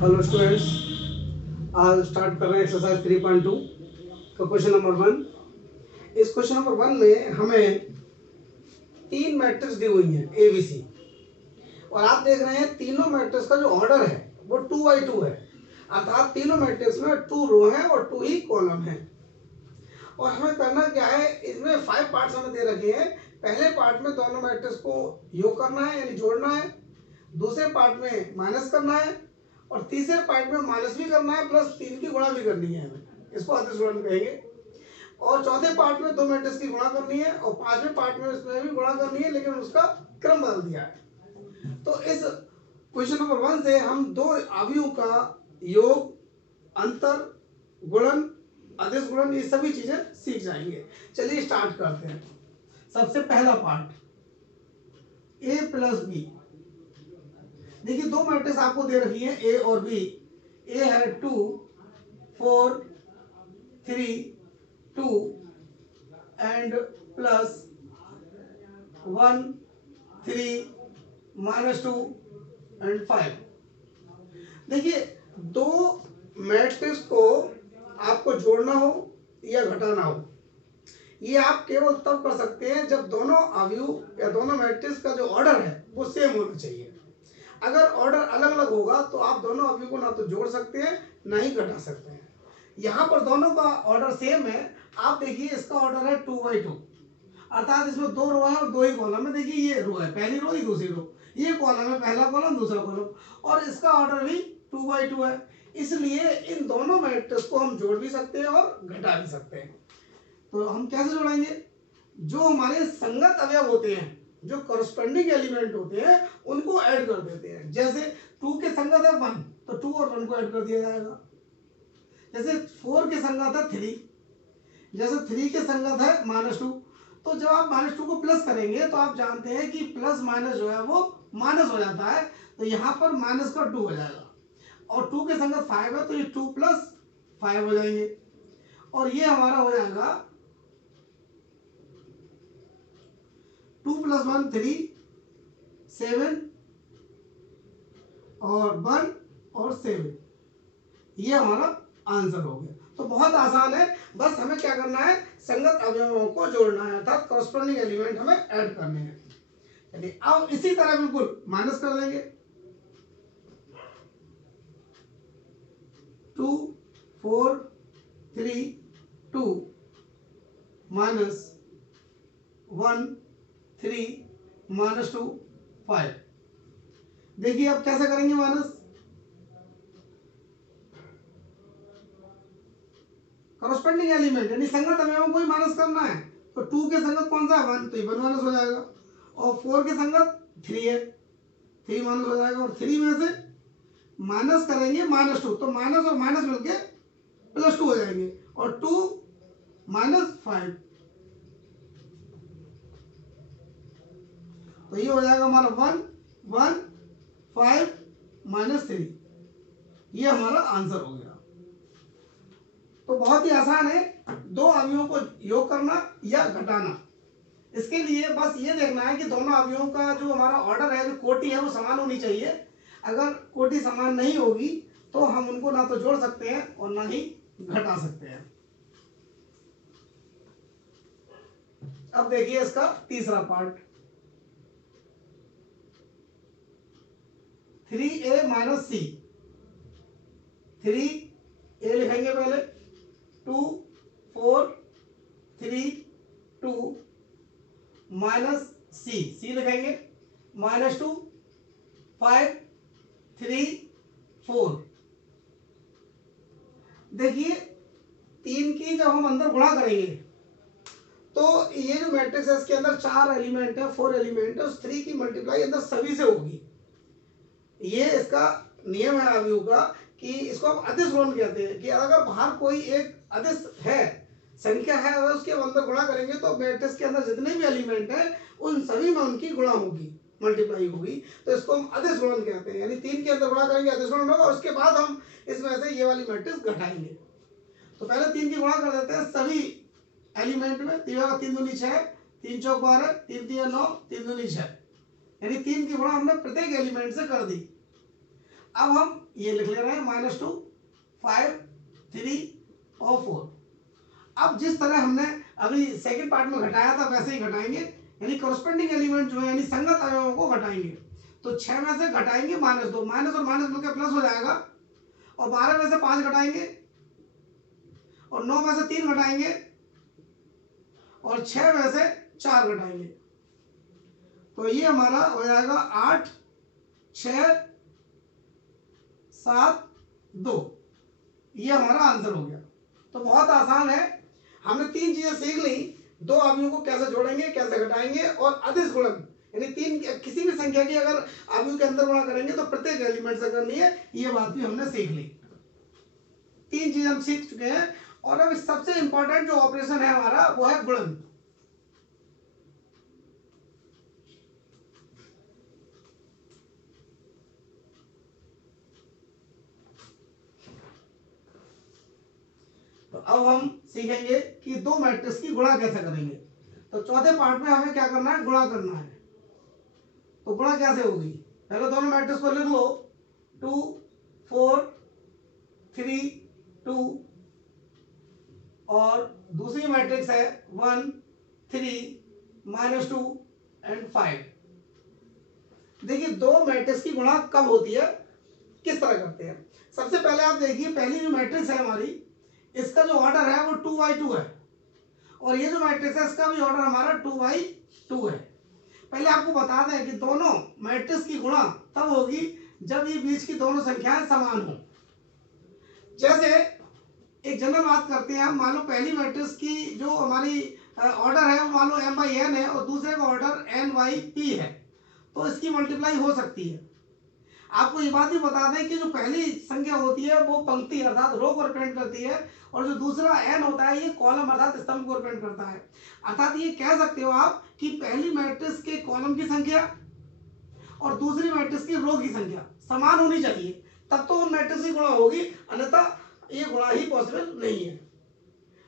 Hello students, आज start कर रहे हैं एक्सरसाइज 3.2 का क्वेश्चन नंबर 1। इस क्वेश्चन नंबर 1 में हमें तीन मैट्रिक्स दी हुई हैं ए बी सी, और आप देख रहे हैं तीनों मैट्रिक्स का जो ऑर्डर है वो 2x2 है, अर्थात तीनों मैट्रिक्स में 2 रो हैं और 2 ही कॉलम हैं। और हमें करना क्या है, इसमें 5 पार्ट्स हमें दे रखे हैं। पहले पार्ट में दोनों मैट्रिक्स को योग करना है यानी जोड़ना है, दूसरे पार्ट में माइनस करना है, और तीसरे पार्ट में माइनस भी करना है प्लस 3 की गुणा भी करनी है हमें, इसको अतिश गुणन कहेंगे। और चौथे पार्ट में दो मैट्रिक्स की गुणा करनी है, और पांचवें पार्ट में इसमें भी गुणा करनी है, लेकिन उसका क्रम बदल दिया है। तो इस क्वेश्चन नंबर 1 से हम दो अवयवों का योग, अंतर, गुणन, अदिश गुणन, ये सभी चीजें सीख जाएंगे। चलिए स्टार्ट करते हैं। सबसे पहला पार्ट ए प्लस बी। देखिए दो मैट्रिक्स आपको दे रखी है ए और बी। ए है 2 4 3 2 एंड प्लस 1 3 -2 एंड 5। देखिए दो मैट्रिक्स को आपको जोड़ना हो या घटाना हो, ये आप केवल तब कर सकते हैं जब दोनों अवयव या दोनों मैट्रिक्स का जो ऑर्डर है वो सेम होना चाहिए। अगर ऑर्डर अलग अलग होगा तो आप दोनों अवयव को ना तो जोड़ सकते हैं ना ही घटा सकते हैं। यहाँ पर दोनों का ऑर्डर सेम है। आप देखिए इसका ऑर्डर है 2x2, अर्थात इसमें दो रो है और दो ही कॉलम है। देखिए ये रो है, पहली रो, ये दूसरी रो, ये कॉलम है, पहला कॉलम दूसरा कॉलम, और इसका ऑर्डर भी 2x2 है। इसलिए इन दोनों मैट्रिक्स को हम जोड़ भी सकते हैं और घटा भी सकते हैं। तो हम कैसे जोड़ेंगे? जो हमारे संगत अवयव होते हैं, जो करस्पॉन्डिंग एलिमेंट होते हैं, उनको ऐड कर देते हैं। जैसे 2 के संगत है 1, तो 2 और 1 को ऐड कर दिया जाएगा। जैसे 4 के संगत है 3, जैसे 3 के संगत है -2, तो जब आप -2 को प्लस करेंगे तो आप जानते हैं कि प्लस माइनस जो है वो माइनस हो जाता है, तो यहाँ पर माइनस का 2 हो जाएगा। और 2 के संगत 5 है तो ये 2 + 5 हो जाएंगे, और ये हमारा हो जाएगा 2 + 1 3 7 और 1 और 7, ये हमारा आंसर हो गया। तो बहुत आसान है, बस हमें क्या करना है, संगत अवयवों को जोड़ना है, अर्थात कॉरस्पॉन्डिंग एलिमेंट हमें ऐड करने हैं। चलिए अब इसी तरह बिल्कुल माइनस कर देंगे। 2 4 3 2 -1 3 -2 5। देखिए अब कैसे करेंगे माइनस? करस्पॉन्डिंग एलिमेंट यानी संगत अवयवों को ही माइनस करना है। तो 2 के संगत कौन सा है? 1, तो ये 1 माइनस हो जाएगा। और 4 के संगत 3 है, 3 माइनस हो जाएगा। और 3 में से माइनस करेंगे -2, तो माइनस और माइनस मिलके +2 हो जाएंगे, और 2 - 5, तो ये हो जाएगा हमारा 1 1 5 -3, ये हमारा आंसर हो गया। तो बहुत ही आसान है दो अवयवों को योग करना या घटाना। इसके लिए बस ये देखना है कि दोनों अवयवों का जो हमारा ऑर्डर है, जो कोटि है, वो समान होनी चाहिए। अगर कोटि समान नहीं होगी तो हम उनको ना तो जोड़ सकते हैं और ना ही घटा सकते हैं। अब देखिए इसका तीसरा पार्ट, 3a - c। 3a लिखेंगे पहले, 2 4 3 2 -c, c लिखेंगे, -2 5 3 4। देखिए 3 की जब हम अंदर गुणा करेंगे तो ये जो मैट्रिक्स है इसके अंदर 4 एलिमेंट है, 4 एलिमेंट है, उस 3 की मल्टीप्लाई अंदर सभी से होगी। ये इसका नियम है अवयव का कि इसको हम अदिश गुणन कहते हैं, कि अगर बाहर कोई एक अदिश है, संख्या है, अगर उसके अंदर गुणा करेंगे तो मैट्रिक्स के अंदर जितने भी एलिमेंट हैं उन सभी में उनकी गुणा होगी, मल्टीप्लाई होगी। तो इसको हम अदिश गुणन कहते हैं, यानी 3 के अंदर गुणा करेंगे अदिश गुणन होगा, और उसके बाद हम इसमें से ये वाली मैट्रिक्स घटाएंगे। तो पहले 3 की गुणा कर देते हैं सभी एलिमेंट में। 3 दूनी 6, 3 चौक 12, 3 3 9, 3 दूनी 6, यानी 3 की गुणा हमने प्रत्येक एलिमेंट से कर दी। अब हम ये लिख ले रहे हैं -2, 5, 3 और 4। अब जिस तरह हमने अभी सेकंड पार्ट में घटाया था वैसे ही घटाएंगे, यानी कॉरस्पॉन्डिंग एलिमेंट जो है यानी संगत अवयवों को घटाएंगे। तो 6 में से घटाएंगे -2, माइनस और माइनस मिलकर प्लस हो जाएगा, और 12 में से 5 घटाएंगे, और 9 में से 3 घटाएंगे, और 6 में से 4 घटाएंगे। तो ये हमारा हो जाएगा 8, 6, 7, 2। ये हमारा आंसर हो गया। तो बहुत आसान है, हमने 3 चीजें सीख ली, 2 अवयवों को कैसे जोड़ेंगे, कैसे घटाएंगे, और अदिश गुणन यानी 3 किसी भी संख्या की अगर अवयव के अंदर गुणा करेंगे तो प्रत्येक एलिमेंट से करनी है, ये बात भी हमने सीख ली। 3 चीज हम सीख चुके हैं। और अब सबसे इंपॉर्टेंट जो ऑपरेशन है हमारा वो है गुणन। तो अब हम सीखेंगे कि 2 मैट्रिक्स की गुणा कैसे करेंगे। तो चौथे पार्ट में हमें क्या करना है, गुणा करना है। तो गुणा कैसे होगी, पहले दोनों मैट्रिक्स को लिख लो, 2, 4, 3, 2, और दूसरी मैट्रिक्स है 1, 3, -2 एंड 5। देखिए 2 मैट्रिक्स की गुणा कब होती है, किस तरह करते हैं। सबसे पहले आप देखिए, पहली जो मैट्रिक्स है हमारी, इसका जो ऑर्डर है वो 2x2 है, और ये जो मैट्रिक्स है इसका भी ऑर्डर हमारा 2x2 है। पहले आपको बता दें कि दोनों मैट्रिक्स की गुणा तब होगी जब ये बीच की दोनों संख्याएं समान हो। जैसे एक जनरल बात करते हैं हम, मान लो पहली मैट्रिक्स की जो हमारी ऑर्डर है वो मान लो m/n है, और दूसरे का ऑर्डर n/p है, तो इसकी मल्टीप्लाई हो सकती है। आपको ये बात भी बता दें कि जो पहली संख्या होती है वो पंक्ति अर्थात रो को रिप्रेजेंट करती है, और जो दूसरा n होता है ये कॉलम अर्थात स्तंभ को रिप्रेजेंट करता है। अर्थात ये कह सकते हो आप कि पहली मैट्रिक्स के कॉलम की संख्या और दूसरी मैट्रिक्स की रो की संख्या समान होनी चाहिए, तब तो उन मैट्रिक्स की गुणा होगी, अन्यथा ये गुणा ही पॉसिबल नहीं है।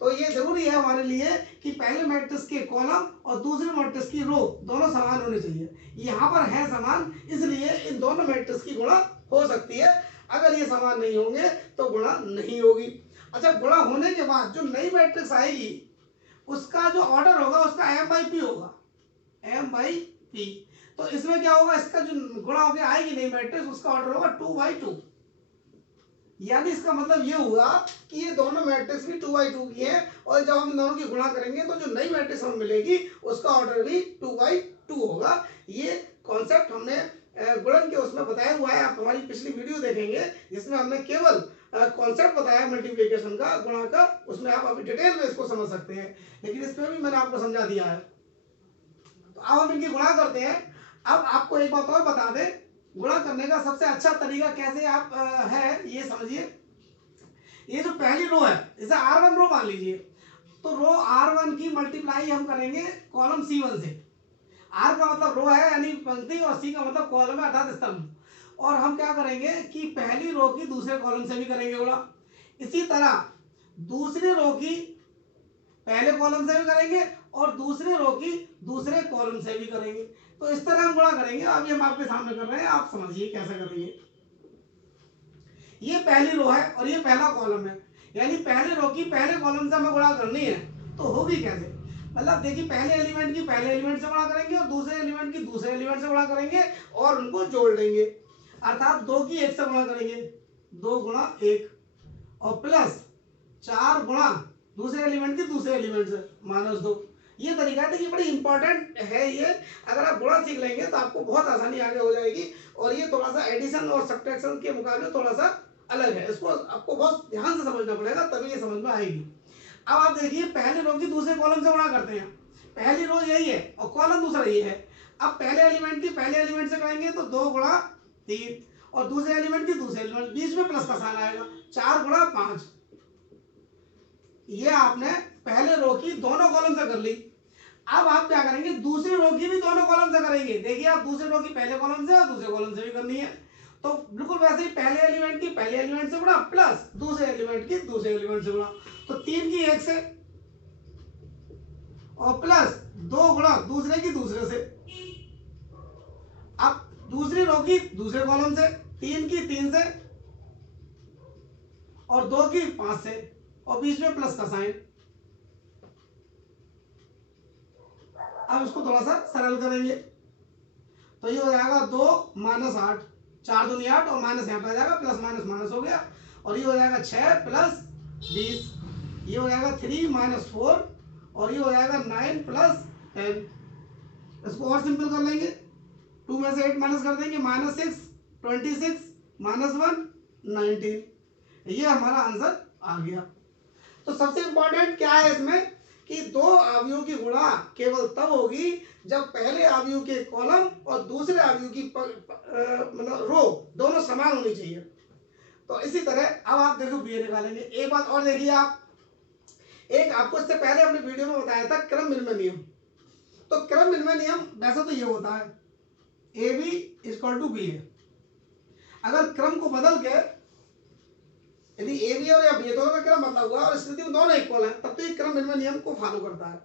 तो ये जरूरी है हमारे लिए कि पहले मैट्रिक्स के कॉलम और दूसरे मैट्रिक्स की रो दोनों समान होनी चाहिए। यहाँ पर है समान, इसलिए इन दोनों मैट्रिक्स की गुणा हो सकती है। अगर ये समान नहीं होंगे तो गुणा नहीं होगी। अच्छा, गुणा होने के बाद जो नई मैट्रिक्स आएगी उसका जो ऑर्डर होगा उसका m/p होगा, m/p। तो इसमें क्या होगा, इसका जो गुणा होकर आएगी नई मैट्रिक्स उसका ऑर्डर होगा 2/2। यानी इसका मतलब ये हुआ कि ये दोनों मैट्रिक्स भी 2/2 की है, और जब हम इन दोनों की गुणा करेंगे तो जो नई मैट्रिक्स हमें मिलेगी उसका ऑर्डर भी 2/2 होगा। ये कॉन्सेप्ट हमने गुणन के उसमें बताया हुआ है। आप हमारी पिछली वीडियो देखेंगे जिसमें हमने केवल कॉन्सेप्ट बताया मल्टीप्लिकेशन का, गुणा का, उसमें आप अभी डिटेल में इसको समझ सकते हैं, लेकिन इसमें भी मैंने आपको समझा दिया है। तो अब हम इनकी गुणा करते हैं। अब आपको एक बात और बता दें, गुणा करने का सबसे अच्छा तरीका कैसे आप है ये समझिए। ये जो पहली रो है इसे R1 रो मान लीजिए, तो रो R1 की मल्टीप्लाई हम करेंगे कॉलम C1 से। R का मतलब रो है यानी पंक्ति, और C का मतलब कॉलम है अर्थात स्तंभ। और हम क्या करेंगे कि पहली रो की दूसरे कॉलम से भी करेंगे गुणा, इसी तरह दूसरी रो की पहले कॉलम से भी करेंगे और दूसरे रो की दूसरे कॉलम से भी करेंगे। तो इस तरह हम गुणा करेंगे। अभी हम आपके सामने कर रहे हैं, आप समझिए कैसे करेंगे। ये पहली रो है और ये पहला कॉलम है, यानी पहले रो की पहले कॉलम से हमें गुणा करनी है। तो होगी कैसे, मतलब देखिए पहले एलिमेंट की पहले एलिमेंट से गुणा करेंगे और दूसरे एलिमेंट की दूसरे एलिमेंट से गुणा करेंगे और उनको जोड़ देंगे, अर्थात 2 की 1 से गुणा करेंगे, 2 गुणा 1, और प्लस 4 गुणा दूसरे एलिमेंट की दूसरे एलिमेंट से -2। ये तरीका देखिए बड़ी इंपॉर्टेंट है ये। अगर आप गुणा सीख लेंगे तो आपको बहुत आसानी आगे हो जाएगी, और ये थोड़ा सा एडिशन और सब्ट्रैक्शन के मुकाबले थोड़ा सा अलग है। इसको आपको बहुत ध्यान से समझना पड़ेगा, तभी ये समझ में आएगी। अब आप देखिए पहले रो की दूसरे कॉलम से गुणा करते हैं। पहली रो यही है और कॉलम दूसरा ये है। अब पहले एलिमेंट की पहले एलिमेंट से करेंगे तो 2 गुणा 3, और दूसरे एलिमेंट की दूसरे एलिमेंट, बीच में प्लस का साइन आएगा, 4 गुणा 5। ये आपने पहले रो की दोनों कॉलम से कर ली। अब आप क्या करेंगे, दूसरी रो की भी दोनों कॉलम से करेंगे। देखिए आप दूसरे रो की पहले कॉलम से और दूसरे कॉलम से भी करनी है, तो बिल्कुल वैसे ही पहले एलिमेंट की पहले एलिमेंट से गुणा प्लस दूसरे एलिमेंट की दूसरे एलिमेंट से गुणा, तो 3 की 1 से और प्लस 2 गुणा दूसरे की दूसरे से। अब दूसरी रो की दूसरे कॉलम से 3 की 3 से और 2 की 5 से और बीच में प्लस का साइन। अब इसको थोड़ा सा सरल करेंगे तो ये हो जाएगा 2 माइनस 8, 4 दूनी 8 और माइनस यहाँ पे आ जाएगा, प्लस माइनस माइनस हो गया और ये हो जाएगा 6 प्लस 20, ये हो जाएगा 3 माइनस 4 और ये हो जाएगा 9 प्लस 10। इसको और सिंपल कर लेंगे, 2 में से 8 माइनस कर देंगे, माइनस 6 26 माइनस 1 19। ये हमारा आंसर आ गया। तो सबसे इंपॉर्टेंट क्या है इसमें कि दो अवयवों की गुणा केवल तब होगी जब पहले अवयव के कॉलम और दूसरे अवयव की मतलब रो दोनों समान होनी चाहिए। तो इसी तरह अब आप देखो बी निकालेंगे। एक बात और देखिए, आप एक आपको इससे पहले अपने वीडियो में बताया था क्रम विनिमय नियम। तो क्रम विनिमय नियम वैसे तो ये होता है A B equal to B A. अगर क्रम को बदल के यदि ए बी और या बी दोनों का क्रम बदला हुआ और स्थिति में दोनों इक्वल है तब तो ये क्रम विनिमय नियम को फॉलो करता है।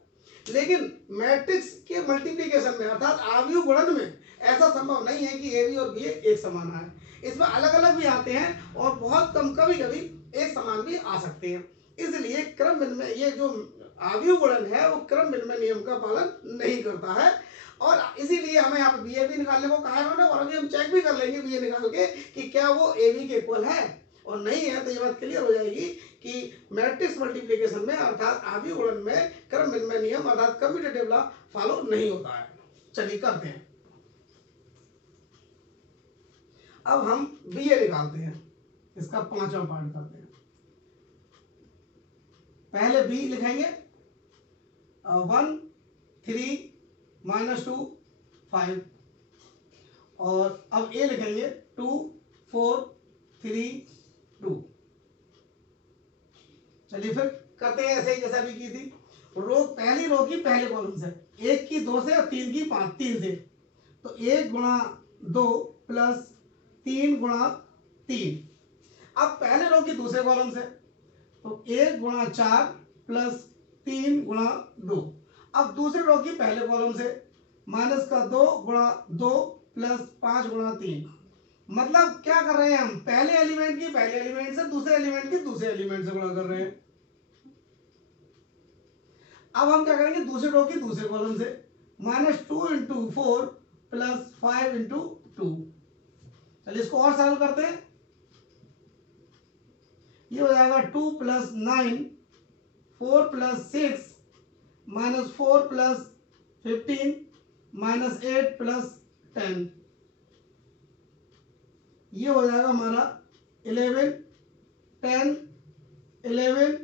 लेकिन मैट्रिक्स के मल्टीप्लिकेशन में अर्थात अवयव गुणन में ऐसा संभव नहीं है कि ए बी और बी एक समान आए। इसमें अलग अलग भी आते हैं और बहुत कम कभी कभी एक समान भी आ सकते हैं। इसलिए क्रम विनिमय ये जो अवयव गुणन है वो क्रम विनिमय नियम का पालन नहीं करता है और इसीलिए हमें यहाँ पे बी ए बी निकालने को कहा है उन्होंने। और अभी हम चेक भी कर लेंगे बी ए निकाल के कि क्या वो ए बी के इक्वल है और नहीं है तो ये बात क्लियर हो जाएगी कि मैट्रिक्स मल्टीप्लिकेशन में अर्थात अवयव गुणन में क्रम विनिमय नियम अर्थात कम्यूटेटिव लॉ फॉलो नहीं होता है। चलिए करते हैं। अब हम बी ए निकालते हैं, इसका 5वां पार्ट करते हैं। पहले बी लिखेंगे 1 3 माइनस 2 5 और अब ए लिखेंगे 2 4 3 2। चलिए फिर करते हैं ऐसे ही जैसा भी की थी। रो पहली रो की पहले कॉलम से 1 की 2 से और 3 की 5 3 से तो 1 गुणा 2 प्लस 3 गुणा 3। अब पहले रो की दूसरे कॉलम से तो 1 गुणा 4 प्लस 3 गुणा 2। अब दूसरे रो की पहले कॉलम से माइनस का 2 गुणा 2 प्लस 5 गुणा 3। मतलब क्या कर रहे हैं हम, पहले एलिमेंट की पहले एलिमेंट से दूसरे एलिमेंट की दूसरे एलिमेंट से गुणा कर रहे हैं। अब हम क्या करेंगे दूसरे रो की दूसरे कॉलम से माइनस 2 इंटू 4 प्लस 5 इंटू 2। चलिए इसको और सरल करते हैं। ये हो जाएगा 2 plus 9 4 plus 6 minus 4 plus 15 minus 8 plus 10। ये हो जाएगा हमारा 11 10 11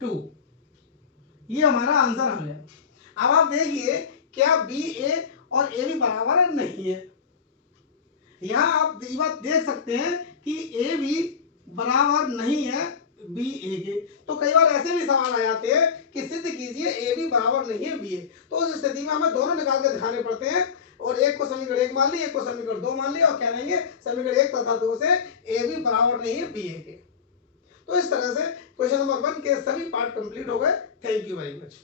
2। ये हमारा आंसर आ गया। अब आप देखिए क्या बी ए और ए बी बराबर है, नहीं है। यहां आप ये बात देख सकते हैं कि ए बी बराबर नहीं है बी ए के। तो कई बार ऐसे भी सवाल आ जाते हैं कि सिद्ध कीजिए ए बी बराबर नहीं है बी ए। तो उस स्थिति में हमें दोनों निकाल के दिखाने पड़ते हैं और एक को समीकरण 1 मान लिया, एक को समीकरण 2 मान लिया और कह देंगे समीकरण 1 तथा 2 से ए बी बराबर नहीं है बी ए के। तो इस तरह से क्वेश्चन नंबर 1 के सभी पार्ट कंप्लीट हो गए। Thank you very much.